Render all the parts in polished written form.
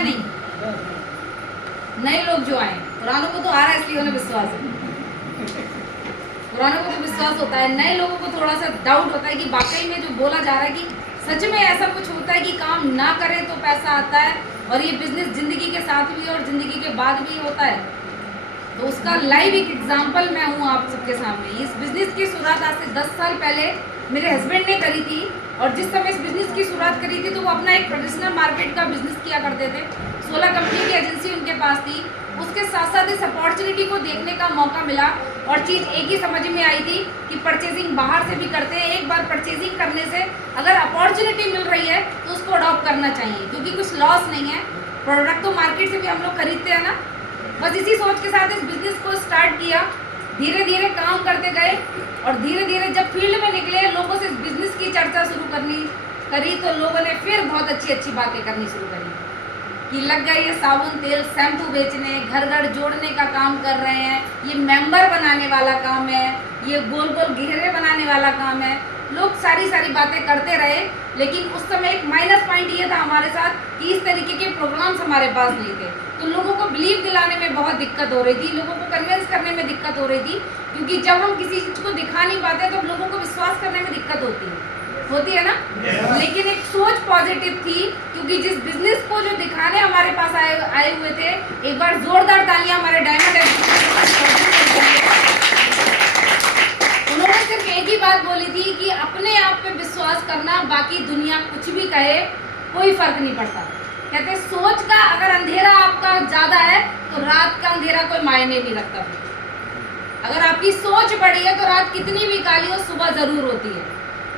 है नहीं, नए लोग जो आए, पुरानों को तो आ रहा है इसलिए उन्हें विश्वास है, पुरानों को तो विश्वास होता है, नए लोगों को थोड़ा सा डाउट होता है कि वाकई में जो बोला जा रहा है कि सच में ऐसा कुछ होता है कि काम ना करें तो पैसा आता है, और ये बिजनेस जिंदगी के साथ भी और जिंदगी के बाद भी होता है। तो उसका लाइव एक एग्जांपल मैं हूँ आप सबके सामने। इस बिजनेस की शुरुआत आज से 10 साल पहले मेरे हस्बैंड ने करी थी, और जिस समय इस बिजनेस की शुरुआत करी थी तो वो अपना एक ट्रेडिशनल मार्केट का बिजनेस किया करते थे। 16 कंपनी की एजेंसी उनके पास थी। उसके साथ साथ इस अपॉर्चुनिटी को देखने का मौका मिला, और चीज़ एक ही समझ में आई थी कि परचेजिंग बाहर से भी करते हैं। एक बार परचेजिंग करने से अगर अपॉर्चुनिटी मिल रही है तो उसको अडॉप्ट करना चाहिए, क्योंकि कुछ लॉस नहीं है। प्रोडक्ट तो मार्केट से भी हम लोग खरीदते हैं ना। बस इसी सोच के साथ इस बिजनेस को स्टार्ट किया, धीरे धीरे काम करते गए, और धीरे धीरे जब फील्ड में निकले, लोगों से इस बिजनेस की चर्चा शुरू करी तो लोगों ने फिर बहुत अच्छी अच्छी बातें करनी शुरू करी कि लग गए ये साबुन तेल शैम्पू बेचने, घर घर जोड़ने का काम कर रहे हैं, ये मेंबर बनाने वाला काम है, ये गोल गोल घेरे बनाने वाला काम है। लोग सारी बातें करते रहे, लेकिन उस समय एक माइनस पॉइंट ये था हमारे साथ कि इस तरीके के प्रोग्राम्स हमारे पास नहीं थे। तो लोगों को बिलीव दिलाने में बहुत दिक्कत हो रही थी, लोगों को कन्विंस करने में दिक्कत हो रही थी, क्योंकि जब हम किसी चीज़ को दिखा नहीं पाते तो लोगों को विश्वास करने में दिक्कत होती है ना। लेकिन एक सोच पॉजिटिव थी, क्योंकि जिस बिजनेस को जो दिखाने हमारे पास आए हुए थे, एक बार जोरदार तालियां हमारे डायमंड। उन्होंने सिर्फ एक ही बात बोली थी कि अपने आप पे विश्वास करना, बाकी दुनिया कुछ भी कहे कोई फर्क नहीं पड़ता। कहते सोच का अगर अंधेरा आपका ज्यादा है तो रात का अंधेरा कोई मायने नहीं रखता। अगर आपकी सोच बड़ी है तो रात कितनी भी काली हो सुबह जरूर होती है।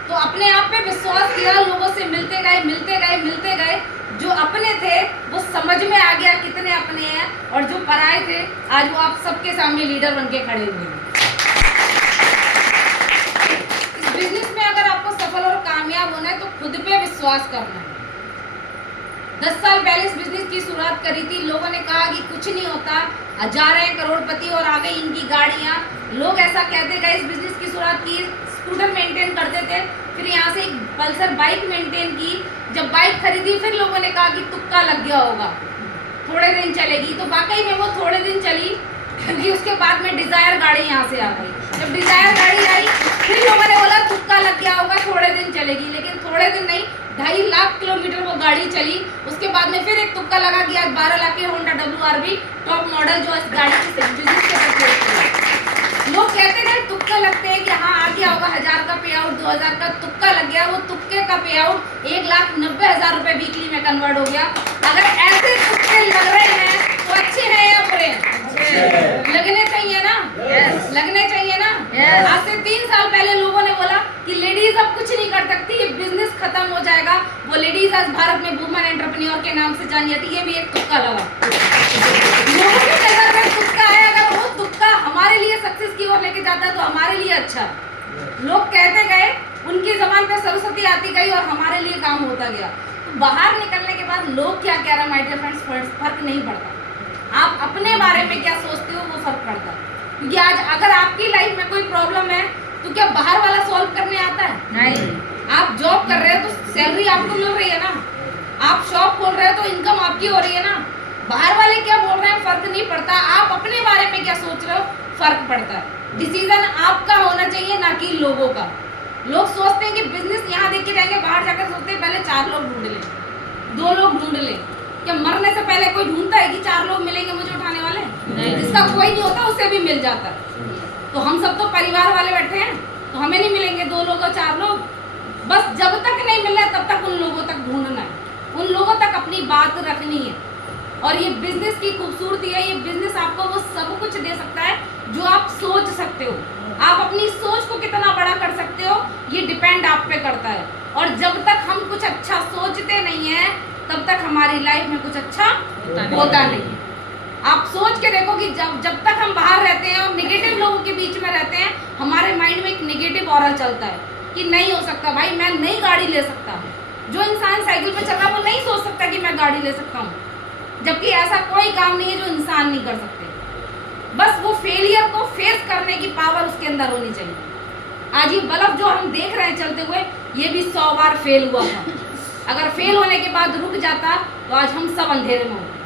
तो अपने आप पे विश्वास किया, लोगों से मिलते गए, जो अपने थे वो समझ में आ गया कितने अपने हैं, और जो पराए थे आज वो आप सबके सामने लीडर बनके खड़े हुए हैं। इस बिजनेस में अगर आपको सफल और कामयाब होना है तो खुद पे विश्वास करना है। 10 साल पहले इस बिजनेस की शुरुआत करी थी, लोगों ने कहा कि कुछ नहीं होता, जा रहे हैं करोड़पति और आ गई इनकी गाड़ियाँ। लोग ऐसा कहते गए। इस बिजनेस की शुरुआत की, स्कूटर मेंटेन करते थे, फिर यहाँ से एक पल्सर बाइक मेंटेन की। जब बाइक खरीदी फिर लोगों ने कहा कि तुक्का लग गया होगा, थोड़े दिन चलेगी। तो वाकई में वो थोड़े दिन चली, क्योंकि उसके बाद में डिजायर गाड़ी यहाँ से आ गई। जब डिजायर गाड़ी आई फिर लोगों ने बोला तुक्का लग गया होगा, थोड़े दिन चलेगी। लेकिन थोड़े दिन नहीं, 2.5 लाख किलोमीटर वो गाड़ी चली। उसके बाद में फिर एक तुक्का लगा कि आज 12 लाख की होंडा WRV टॉप मॉडल जो इस गाड़ी की लोग कहते हैं तुक्के लगते हैं कि हाँ आ गया होगा, 1000 का पे आउट, 2000 का तुक्का लग गया। वो तुक्के का पे आउट 1,90,000 रुपए वीकली में कन्वर्ट हो गया। अगर ऐसे तुक्के लग रहे हैं तो अच्छे हैं या बुरे? लगने चाहिए ना, लगने चाहिए ना। आज से 3 साल पहले लोगों ने बोला कि लेडीज अब कुछ नहीं कर सकती, ये बिजनेस खत्म हो जाएगा। वो लेडीज आज भारत में वुमन एंटरप्रेन्योर के नाम से जानी जाती है। ये भी एक तुक्का लगा, लोगों की नजर में तुक्का है। अगर वो तुक्का हमारे लिए सक्सेस की ओर लेके जाता है तो हमारे लिए अच्छा। लोग कहते गए, उनकी जबान पे सरस्वती आती गई और हमारे लिए काम होता गया। तो बाहर निकलने के बाद लोग क्या कह रहे हैं माय डियर फ्रेंड्स, फर्क नहीं पड़ता। आप अपने बारे में क्या सोचते हो वो फर्क पड़ता है। क्योंकि आज अगर आपकी लाइफ में कोई प्रॉब्लम है तो क्या बाहर वाला सॉल्व करने आता है? नहीं। आप जॉब कर रहे हो तो सैलरी आपको मिल रही है ना, आप शॉप खोल रहे हो तो इनकम आपकी हो रही है ना। बाहर वाले क्या बोल रहे हैं फर्क नहीं पड़ता, आप अपने बारे में क्या सोच रहे हो फर्क पड़ता है। डिसीजन आपका होना चाहिए, ना कि लोगों का। लोग सोचते हैं कि बिजनेस यहाँ देख के जाएंगे, बाहर जाकर सोचते हैं पहले 4 लोग ढूंढ लें, 2 लोग ढूंढ लें। क्या मरने से पहले कोई ढूंढता है कि 4 लोग मिलेंगे मुझे उठाने वाले? नहीं। जिसका कोई नहीं होता उससे भी मिल जाता है। तो हम सब तो परिवार वाले बैठे हैं, तो हमें नहीं मिलेंगे 2 लोग और 4 लोग। बस जब तक नहीं मिल रहा तब तक उन लोगों तक ढूंढना है, उन लोगों तक अपनी बात रखनी है। और ये बिजनेस की खूबसूरती है, ये बिजनेस आपको वो सब कुछ दे सकता है जो आप सोच सकते हो। आप अपनी सोच को कितना बड़ा कर सकते हो ये डिपेंड आप पे करता है। और जब तक हम कुछ अच्छा सोचते नहीं है तब तक हमारी लाइफ में कुछ अच्छा होता नहीं है। आप सोच के देखो कि जब तक हम बाहर रहते हैं और निगेटिव लोगों के बीच में रहते हैं, हमारे माइंड में एक निगेटिव ऑरा चलता है कि नहीं हो सकता भाई, मैं नई गाड़ी ले सकता हूँ। जो इंसान साइकिल पे चल रहा है वो नहीं सोच सकता कि मैं गाड़ी ले सकता हूँ, जबकि ऐसा कोई काम नहीं है जो इंसान नहीं कर सकते। बस वो फेलियर को फेस करने की पावर उसके अंदर होनी चाहिए। आज ये बल्ब जो हम देख रहे हैं चलते हुए, ये भी 100 बार फेल हुआ था। अगर फेल होने के बाद रुक जाता तो आज हम सब अंधेरे में होते।